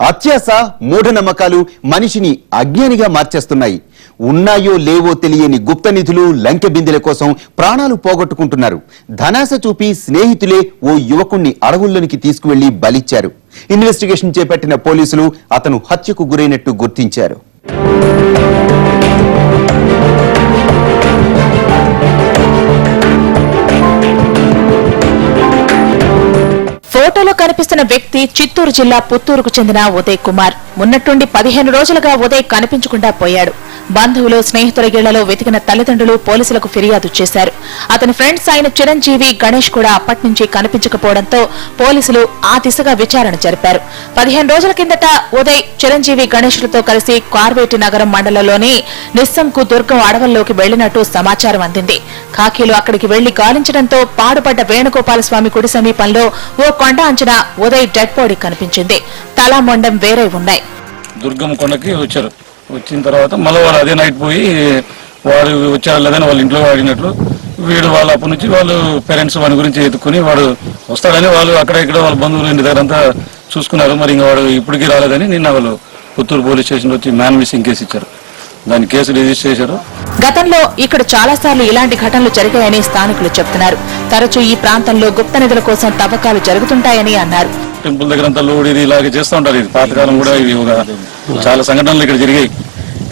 అత్యాస మూఢనమ్మకాలు మనిషిని అజ్ఞానిగా మార్చేస్తున్నాయి. ఉన్నాయో లేవో తెలియని గుప్త నిధులు లంకె బిందెల కోసం ప్రాణాలు పోగొట్టుకుంటున్నారు. ధనాస చూపి స్నేహితులే ఓ యువకుణ్ణి అడవుల్లోనికి తీసుకువెళ్లి బలిచ్చారు. ఇన్వెస్టిగేషన్ చేపట్టిన పోలీసులు అతను హత్యకు గురైనట్టు గుర్తించారు. ఫోటోలో కనిపిస్తున్న వ్యక్తి చిత్తూరు జిల్లా పుత్తూరుకు చెందిన ఉదయ్ కుమార్. మొన్నట్టుండి 15 రోజులుగా ఉదయ్ కనిపించకుండా పోయాడు. బంధువులు స్నేహితుల ఇళ్లలో వెతికిన తల్లిదండ్రులు పోలీసులకు ఫిర్యాదు చేశారు. అతని ఫ్రెండ్స్ అయిన చిరంజీవి గణేష్ కూడా అప్పటి నుంచి కనిపించకపోవడంతో పోలీసులు ఆ దిశగా విచారణ జరిపారు. 15 రోజుల కిందట ఉదయ్ చిరంజీవి గణేష్లతో కలిసి కార్వేటి నగరం మండలంలోని నిస్సంకు దుర్గం అడవుల్లోకి వెళ్లినట్టు సమాచారం అందింది. ఖాకీలు అక్కడికి వెళ్లి గాలించడంతో పాడుపడ్డ వేణుగోపాలస్వామి గుడి సమీపంలో ఓ కొండ అంచున ఉదయ్ డెడ్ బాడీ కనిపించింది. తల మొండం వేరే ఉన్నాయి. దుర్గం కొండకి వచ్చారు. వచ్చిన తర్వాత మళ్ళీ వాళ్ళు అదే నైట్ పోయి వాడు వచ్చారు లేదని వాళ్ళ ఇంట్లో వాడినట్లు వీడు వాళ్ళ అప్పటి నుంచి వాళ్ళు పేరెంట్స్ వాడి గురించి ఎత్తుకుని వాడు వస్తాడని వాళ్ళు అక్కడ ఇక్కడ వాళ్ళ బంధువులు ఇంటి దగ్గర అంతా చూసుకున్నారు. మరి ఇంకా వాడు ఇప్పటికీ రాలేదని నిన్న వాళ్ళు పుత్తూరు పోలీస్ స్టేషన్ వచ్చి మ్యాన్ మిస్సింగ్ కేసు ఇచ్చారు. దాని కేసు రిజిస్టర్ చేశారు. గతంలో ఇక్కడ చాలా సార్లు ఇలాంటి ఘటనలు జరిగాయని స్థానికులు చెబుతున్నారు. తరచూ ఈ ప్రాంతంలో గుప్త నిధుల కోసం తవ్వకాలు జరుగుతుంటాయని అన్నారు. టెంపుల్ దగ్గర అంతా లోడ్ ఇది ఇలాగే చేస్తూ ఉంటారు. ఇది పాతకాలం కూడా ఇది చాలా సంఘటనలు ఇక్కడ జరిగాయి.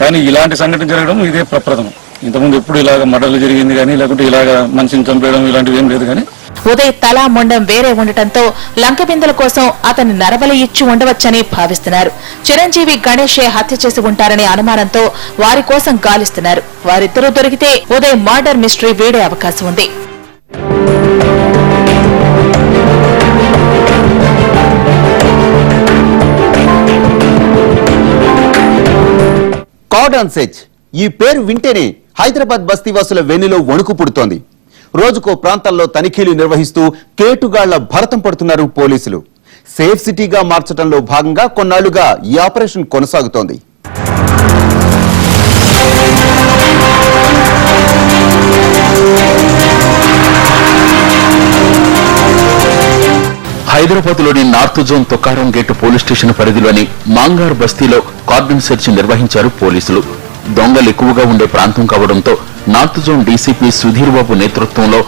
కానీ ఇలాంటి సంఘటన జరగడం ఇదే ప్రప్రథమం. ఇంతకుముందు ఎప్పుడు ఇలాగ మర్డర్లు జరిగింది కానీ లేకుంటే ఇలాగ మనిషిని చంపేయడం ఇలాంటివి ఏం లేదు. కానీ ఉదయ్ తల మొండం వేరే ఉండటంతో లంక బిందెల కోసం అతని నరబలి ఇచ్చి ఉండవచ్చని భావిస్తున్నారు. చిరంజీవి గణేషే హత్య చేసి ఉంటారనే అనుమానంతో వారి కోసం గాలిస్తున్నారు. వారిద్దరూ దొరికితే ఉదయ్ మర్డర్ మిస్టరీ వీడే అవకాశం ఉంది. కార్డన్ సెర్చ్ ఈ పేరు వింటేనే హైదరాబాద్ బస్తీవాసుల వెన్నులో వణుకు పుడుతోంది. రోజుకో ప్రాంతాల్లో తనిఖీలు నిర్వహిస్తూ కేటుగాళ్ల భరతం పడుతున్నారు పోలీసులు. సేఫ్ సిటీగా మార్చడంలో భాగంగా కొన్నాళ్లుగా ఈ ఆపరేషన్ కొనసాగుతోంది. హైదరాబాద్ లోని north zone Tukaram gate police station పరిధిలోని మాంగార్ బస్తీలో కార్డన్ సెర్చ్ నిర్వహించారు పోలీసులు. దొంగలు ఎక్కువగా ఉండే ప్రాంతం కావడంతో north zone DCP Sudheer Babu నేతృత్వంలో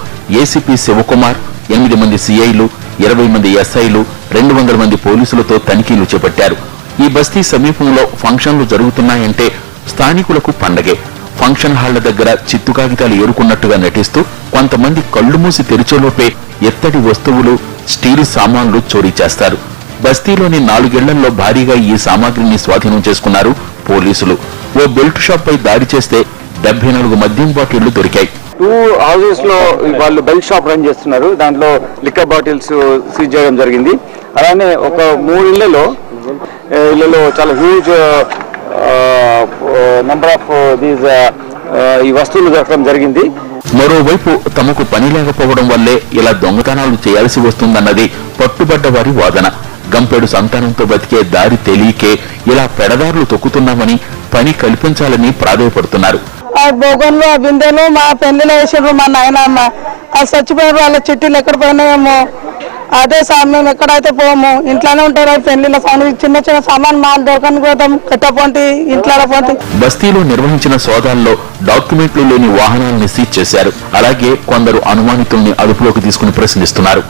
ఏసీపీ శివకుమార్, 8 మంది సీఐలు, 20 మంది ఎస్ఐలు, 200 మంది పోలీసులతో తనిఖీలు చేపట్టారు. ఈ బస్తీ సమీపంలో ఫంక్షన్లు జరుగుతున్నాయంటే స్థానికులకు పండగే. ఫంక్షన్ హాళ్ల దగ్గర చిత్తు కాగితాలు ఏరుకున్నట్టుగా నటిస్తూ కొంతమంది కళ్లు మూసి తెరిచేలోపే ఎత్తడి వస్తువులు, స్టీల్ సామాన్లు చోరీ చేస్తారు. బస్తీలోని 4 ఇళ్లలో భారీగా ఈ సామాగ్రిని స్వాధీనం చేసుకున్నారు పోలీసులు. ఓ బెల్ట్ షాప్ పై దాడి చేస్తే 74 మద్యం బాటిళ్లు దొరికాయి. 2 హౌసెస్ లో వాళ్ళు బెల్ట్ షాప్ రన్ చేస్తున్నారు. దాంట్లో లిక్కర్ బాటిల్స్ సీజ్ చేయడం జరిగింది. అలానే ఒక 3 ఇళ్లలో చాలా హ్యూజ్ నంబర్ ఆఫ్ దీస్ ఈ వస్తువులు దొరకడం జరిగింది. మరోవైపు తమకు పని లేకపోవడం వల్లే ఇలా దొంగతనాలు చేయాల్సి వస్తుందన్నది పట్టుబడ్డ వారి వాదన. గంపెడు సంతానంతో బతికే దారి తెలియకే ఇలా పెడదారులు తొక్కుతున్నామని పని కల్పించాలని ప్రాధాయపడుతున్నారు. ఆ బోగన్లు, ఆ బిందెలు మా పెళ్లిలో వేసారు. మా నాయనమ్మ ఆ చచ్చిపోయారు. వాళ్ళ చిట్టీలు ఎక్కడ పోయినాయేమో. అదే మేము ఎక్కడైతే పోము, ఇంట్లోనే ఉంటారు. పెళ్లిలో చిన్న చిన్న సామాన్ మాల్ దొరకని పోతాం. ఎట్టపోంటి ఇంట్లో పోంటి. బస్తీలో నిర్వహించిన సోదాల్లో డాక్యుమెంట్లు లేని వాహనాలను సీజ్ చేశారు. అలాగే కొందరు అనుమానితుల్ని అదుపులోకి తీసుకుని ప్రశ్నిస్తున్నారు.